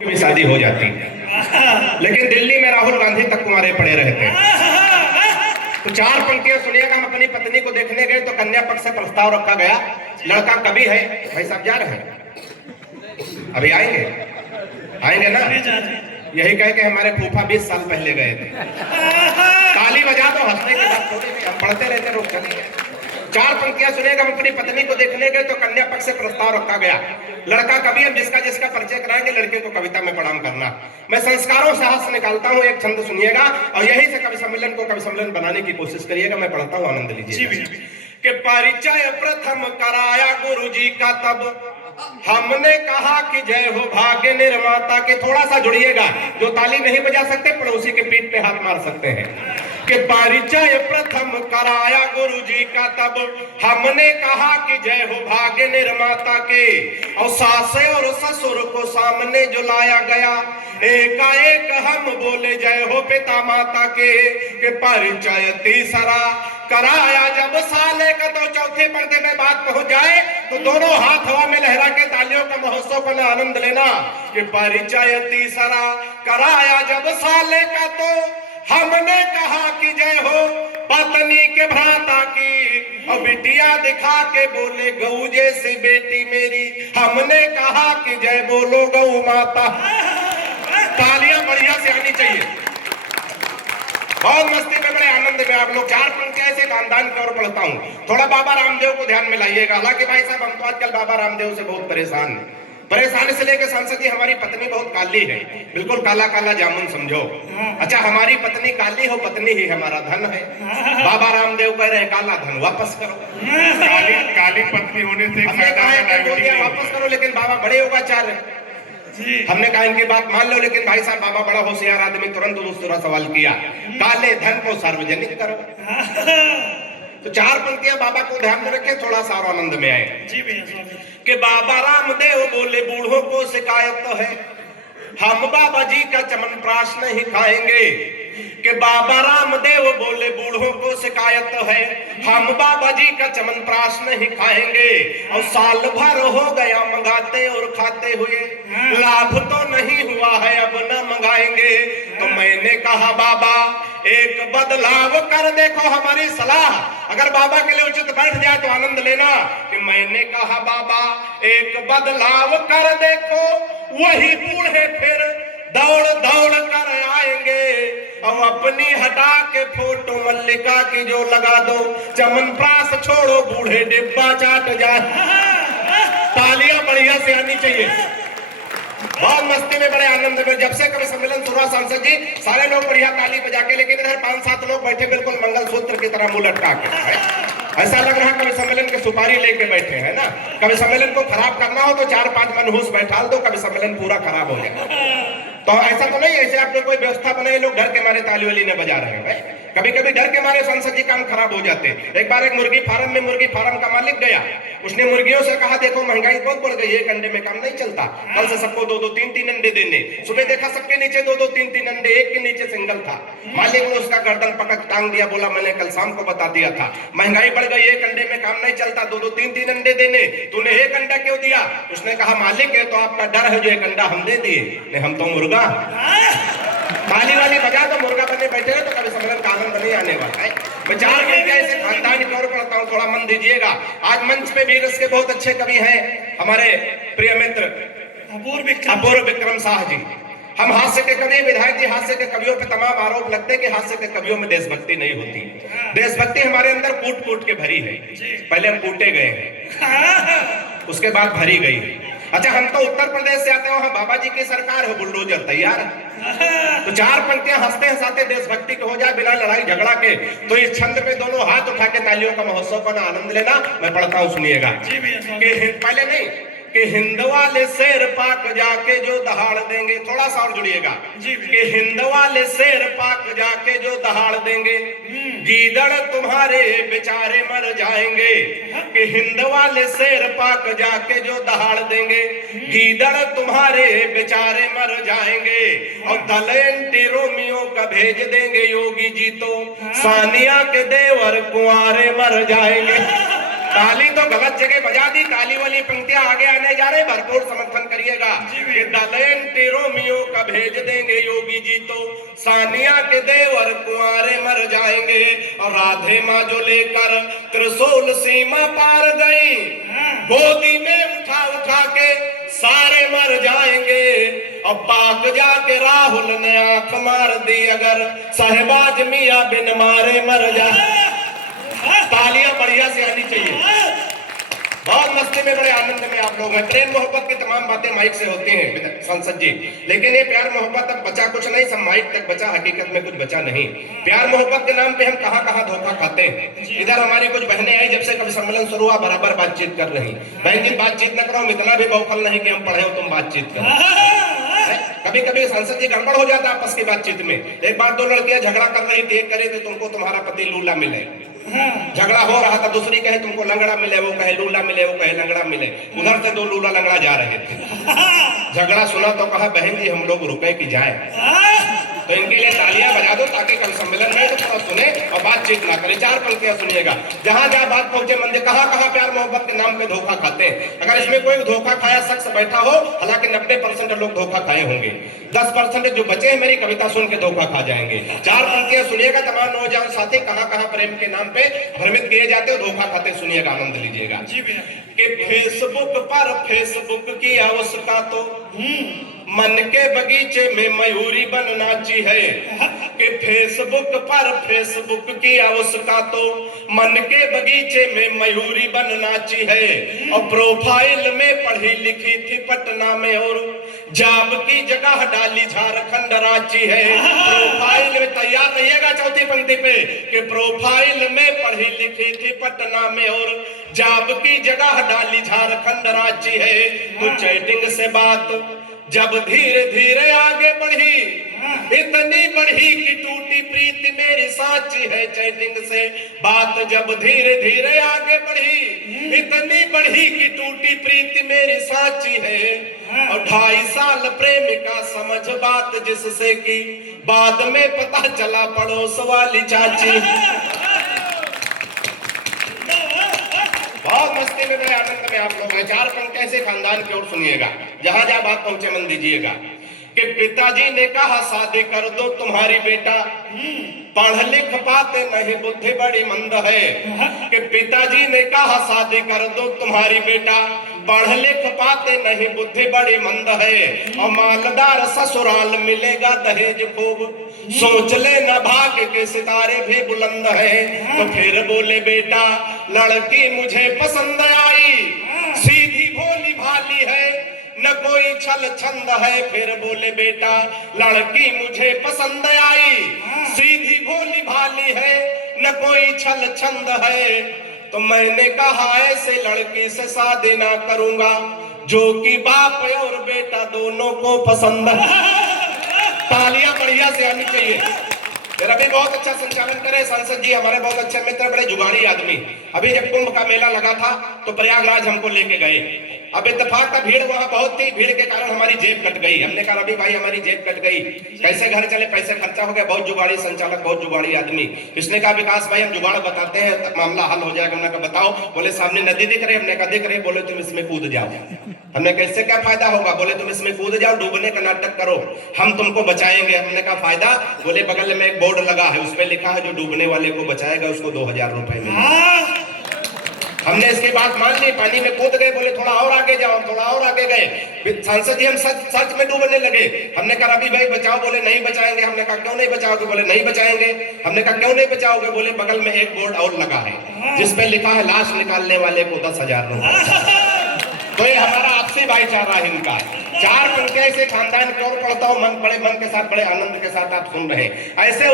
भी शादी हो जाती है, लेकिन दिल्ली में राहुल गांधी तक कुंवारे पड़े रहते हैं। तो चार पंक्तियां सुनिएगा। हम अपनी पत्नी को देखने गए तो कन्या पक्ष से प्रस्ताव रखा गया। लड़का कभी है, भाई साहब जा रहे हैं, अभी आएंगे, आएंगे ना। यही कह के हमारे फूफा 20 साल पहले गए थे। ताली बजा दो, हंसने की बात थोड़ी नहीं, हम पढ़ते रहते लोग। चलिए चार पंक्तियां सुनेगा। हम अपनी पत्नी को देखने गए तो कन्या पक्ष से प्रस्ताव रखा गया। लड़का कभी, हम जिसका जिसका परिचय कराएंगे, लड़के को कविता में प्रणाम करना। मैं संस्कारों से हास्य निकालता हूँ, एक छंद सुनिएगा और यही से कवि सम्मेलन को कवि सम्मेलन बनाने की कोशिश करिएगा। मैं पढ़ता हूँ, आनंद लीजिए। कि परिचय प्रथम कराया गुरु जी का, तब हमने कहा कि जय हो भाग्य निर्माता के। थोड़ा सा जुड़िएगा, जो ताली नहीं बजा सकते पड़ोसी के पीठ पे हाथ मार सकते हैं। कि परिचय प्रथम कराया गुरु जी का, तब हमने कहा कि जय हो भाग्य निर्माता के। और सास और ससुर को सामने जो लाया गया, एकाएक हम बोले जय हो पिता माता के। कि परिचय तीसरा कराया जब साले का, तो चौथे पर्दे में बात पहुंच जाए तो दोनों हाथ हवा में लहरा के तालियों का महोत्सव का आनंद लेना। कि परिचय तीसरा कराया जब साले का, तो हमने कहा कि जय हो पत्नी के भ्राता की। और बिटिया दिखा के बोले गऊ जैसी बेटी मेरी, हमने कहा कि जय बोलो गऊ माता। तालियां बढ़िया से आनी चाहिए। बहुत मस्ती में, बड़े आनंद में आप लोग। चार पंक्तियां ऐसे खानदान की ओर पढ़ता हूँ। थोड़ा बाबा रामदेव को ध्यान में लाइएगा। हालांकि भाई साहब, हम तो आजकल बाबा रामदेव से बहुत परेशान हैं। परेशान इसलिए कि सांसद जी, हमारी पत्नी बहुत काली है, बिल्कुल काला काला जामुन समझो। अच्छा, हमारी पत्नी काली हो, पत्नी ही हमारा धन है। बाबा रामदेव कह रहे हैं काला धन वापस करो। काली पत्नी होने से वापस करो, लेकिन बाबा बड़े योगाचार्य। हमने कहा इनकी बात मान लो, लेकिन भाई साहब बाबा बड़ा होशियार आदमी, तुरंत दूसरा सवाल किया, काले धन को सार्वजनिक करो। तो चार पंक्तियां बाबा को ध्यान में रखें, थोड़ा सा और आनंद में आए। जी भैया। कि बाबा रामदेव बोले बूढ़ों को शिकायत तो है, हम बाबा जी का चमनप्राश नहीं खाएंगे। कि बाबा रामदेव बोले बूढ़ों को शिकायत तो है, हम बाबा जी का चमनप्राश नहीं खाएंगे। और साल भर हो गया मंगाते और खाते हुए, लाभ तो नहीं हुआ है, अब न मंगाएंगे। तो मैंने कहा बाबा एक बदलाव कर देखो, हमारी सलाह अगर बाबा के लिए उचित बैठ जाए तो आनंद लेना। कि मैंने कहा बाबा एक बदलाव कर देखो, वही बूढ़े फिर दौड़ दौड़ कर आएंगे। और अपनी हटा के फोटो मल्लिका की जो लगा दो, चमनप्राश छोड़ो बूढ़े डिब्बा चाट जाए। तालियां बढ़िया से आनी चाहिए। बहुत मस्ती में, बड़े आनंद में। जब से कवि सम्मेलन शुरू हुआ सांसद जी, सारे लोग बढ़िया ताली बजा के, लेकिन इधर 5-7 लोग बैठे बिल्कुल मंगलसूत्र की तरह मुंह लटका के। ऐसा लग रहा है कवि सम्मेलन के सुपारी लेके बैठे हैं ना। कवि सम्मेलन को खराब करना हो तो 4-5 मनहूस बैठा दो, कवि सम्मेलन पूरा खराब हो जाए। तो ऐसा तो नहीं ऐसे आपने कोई व्यवस्था बनाई, लोग डर के मारे ताली वाली ने बजा रहे हैं। कभी कभी डर के मारे सांसद जी काम खराब हो जाते। एक बार एक मुर्गी फार्म में मुर्गी फार्म का मालिक गया, उसने मुर्गियों से कहा देखो महंगाई बहुत बढ़ गई है, एक अंडे में काम नहीं चलता, कल से सबको 2-2, 3-3 अंडे देने। सुबह देखा सबके नीचे 2-2, 3-3 अंडे, एक के नीचे सिंगल था। मालिक ने उसका गर्दन पकड़ टांग दिया, बोला मैंने कल शाम को बता दिया था, महंगाई बढ़ गई, एक अंडे में काम नहीं चलता, 2-2, 3-3 अंडे देने, तूने एक अंडा क्यों दिया? उसने कहा मालिक है तो आपका डर है, जो एक अंडा हम दे दिए, नहीं हम तो मुर्गा। ताली वाली बजा तो मुर्गा बने बैठे हो तो कभी सम्मेलन का आनंद नहीं आने वाला है। मैं चार पंक्तियां ऐसे खानदानी तौर पर पढ़ता हूं, थोड़ा मन दीजिएगा। आज मंच पे भी रस के बहुत अच्छे कवि हैं, हमारे प्रिय मित्र अपूर्व विक्रम शाह जी। हम हास्य के कवि, विधायक जी हास्य के कवियों पे तमाम आरोप लगते हैं कि हास्य के कवियों में देशभक्ति नहीं होती। देशभक्ति हमारे अंदर कूट कूट के भरी है। पहले हम कूटे गए हैं, उसके बाद भरी गई है। अच्छा, हम तो उत्तर प्रदेश से आते हैं, वहां बाबा जी की सरकार है, बुलडोजर तैयार है। तो चार पंक्तियां हंसते हंसाते देशभक्ति के हो जाए, बिना लड़ाई झगड़ा के। तो इस छंद पे दोनों हाथ उठा के तालियों का महोत्सव का आनंद लेना। मैं पढ़ता हूं, सुनिएगा। पहले नहीं कि हिंद वाले शेर पाक जाके जो दहाड़ देंगे, थोड़ा सा और जुड़िएगा। कि हिंद वाले शेर पाक जाके जो दहाड़ देंगे, गीदड़ तुम्हारे बेचारे मर जाएंगे। कि हिंद वाले शेर पाक जाके जो दहाड़ देंगे, गीदड़ तुम्हारे बेचारे मर जाएंगे। और दल एंटी रोमियो का भेज देंगे योगी जी, तो सानिया के देवर कुंवारे मर जाएंगे। ताली तो गलत जगह बजा दी, ताली वाली पंक्तियां आगे आने जा रहे, भरपूर समर्थन करिएगा। ये दलेन टेरोमियो का भेज देंगे योगी जी तो सानिया के देवर कुंवारे मर जाएंगे, और राधे माँ जो लेकर त्रिशूल सीमा पार गई, गोदी में उठा उठा के सारे मर जाएंगे। और पाक जाके राहुल ने आंख मार दी, अगर साहिबाज मियां बिन मारे मर जाए। तालियां बढ़िया से आनी चाहिए। बहुत मस्ती में, बड़े आनंद में आप लोग हैं। प्रेम मोहब्बत की तमाम बातें माइक से होती हैं संसद जी, लेकिन ये प्यार मोहब्बत अब बचा कुछ नहीं, सब माइक तक बचा, हकीकत में कुछ बचा नहीं। प्यार मोहब्बत के नाम पे हम कहां कहां धोखा खाते हैं। इधर हमारी कुछ बहनें आई, जब से कभी सम्मेलन शुरू हुआ बराबर बातचीत कर रही। बहन जी बातचीत न करो, हम इतना भी बौखल नहीं कि हम पढ़े हो तुम बातचीत करो। कभी कभी सांसद जी गड़बड़ हो जाता आपस की बातचीत में। एक बार दो लड़कियां झगड़ा कर रही थी, एक करे थे तुमको तुम्हारा पति लूला मिले, झगड़ा हो रहा था, दूसरी कहे तुमको लंगड़ा मिले, वो कहे लूला मिले, वो कहे लंगड़ा मिले। उधर से दो लूला लंगड़ा जा रहे थे। झगड़ा सुना तो कहा बहन जी हम लोग रुके कि जाए, तो इनके लिए तालियां बजा दो ताकि कल सम्मेलन में तो थोड़ा सुने और बातचीत ना करें। चार पंक्तियां सुनिएगा, जहां जहां बात पहुंचे मंदिर, कहां कहां प्यार मोहब्बत के नाम पे धोखा खाते हैं। अगर इसमें कोई धोखा खाया शख्स बैठा हो, हालांकि 90% लोग धोखा खाए होंगे, 10% जो बचे हैं मेरी कविता सुन के धोखा खा जाएंगे। चार पंक्तियां सुनिएगा, तमाम नौजवान साथी कहां कहां प्रेम के नाम पे भ्रमित किए जाते हो, धोखा खाते, सुनिएगा, आनंद लीजिएगा। कि फेसबुक पर फेसबुक किया उसका तो मन के बगीचे में मयूरी बन नाची है। कि फेसबुक पर फेसबुक किया उसका तो मन के बगीचे में मयूरी बन नाची है। और प्रोफाइल में पढ़ी लिखी थी पटना में, और जॉब की जगह डाली झारखंड रांची है। प्रोफाइल में, तैयार रहिएगा चौथी पंक्ति पे, कि प्रोफाइल में पढ़ी लिखी थी पटना में, और जॉब की जगह डाली झारखंड रांची है। तो चैटिंग से बात जब धीरे धीरे आगे बढ़ी, इतनी बढ़ी कि टूटी प्रीति मेरी साची है। चैटिंग से बात जब धीरे धीरे आगे बढ़ी, इतनी बढ़ी कि टूटी प्रीति मेरी साची है। और 2.5 साल प्रेमिका समझ बात जिससे कि बाद में पता चला पड़ोस वाली चाची। बहुत मस्ती में, बड़े आनंद में आप लोग हैं। चार पंक्तियां से खानदान की ओर सुनिएगा, जहां जहां बात पहुंचे मन दीजिएगा। कि पिताजी ने कहा शादी कर दो तुम्हारी बेटा, पढ़ लिख पाते नहीं बुद्धि बड़ी मंद है। कि पिताजी ने कहा शादी कर दो तुम्हारी बेटा, पढ़ लिख पाते नहीं बुद्धि बड़ी मंद है। और मालदार ससुराल मिलेगा दहेज खूब, सोच ले न भाग्य के सितारे भी बुलंद है। तो फिर बोले बेटा लड़की मुझे पसंद आई, सीधी भोली भाली है न कोई छल छंद है। फिर बोले बेटा लड़की मुझे पसंद आई, सीधी भोली भाली है न कोई छल छंद है। तो मैंने कहा ऐसे लड़की से शादी ना करूंगा, जो कि बाप और बेटा दोनों को पसंद है। तालियां बढ़िया से आनी चाहिए। रवि बहुत अच्छा संचालन करे, सांसद जी हमारे बहुत अच्छे मित्र, बड़े जुगाड़ी आदमी। अभी जब कुंभ का मेला लगा था तो प्रयागराज हमको लेके गए। अब इत्तेफाक था भीड़ वहां बहुत थी, भीड़ के कारण हमारी जेब कट गई। हमने कहा रवि भाई हमारी जेब कट गई, कैसे घर चले, पैसे खर्चा हो गया। बहुत जुगाड़ी संचालक, बहुत जुगाड़ी आदमी। इसने कहा विकास भाई हम जुगाड़ बताते हैं मामला हल हो जाएगा। हमने कहा बताओ। बोले सामने नदी दिख रही। हमने कहा दिख रही। बोले तुम इसमें कूद जाओ। हमने कैसे क्या फायदा होगा? बोले तुम इसमें कूद जाओ, डूबने का नाटक करो, हम तुमको बचाएंगे। हमने कहा फायदा? बोले बगल में एक बोर्ड लगा है, उस पर लिखा है जो डूबने वाले को बचाएगा उसको 2000 रुपए मिलेंगे। हमने इसकी बात मान ली, पानी में कूद गए। बोले थोड़ा और आगे जाओ, थोड़ा और आगे गए। सांसद जी हम सच में डूबने लगे। हमने कहा रवि भाई बचाओ। बोले नहीं बचाएंगे। हमने कहा क्यों नहीं बचाओगे? बोले नहीं बचाएंगे। हमने कहा क्यों नहीं बचाओगे? बोले बगल में एक बोर्ड और लगा है जिसपे लिखा है लाश निकालने वाले को 10,000 रुपए। तो ये हमारा आपसी भाईचारा है इनका। चार पंक्तियां से खानदान की ओर पढ़ता हूं, मन बड़े मन के साथ, बड़े आनंद के साथ आप सुन रहे हैं। ऐसे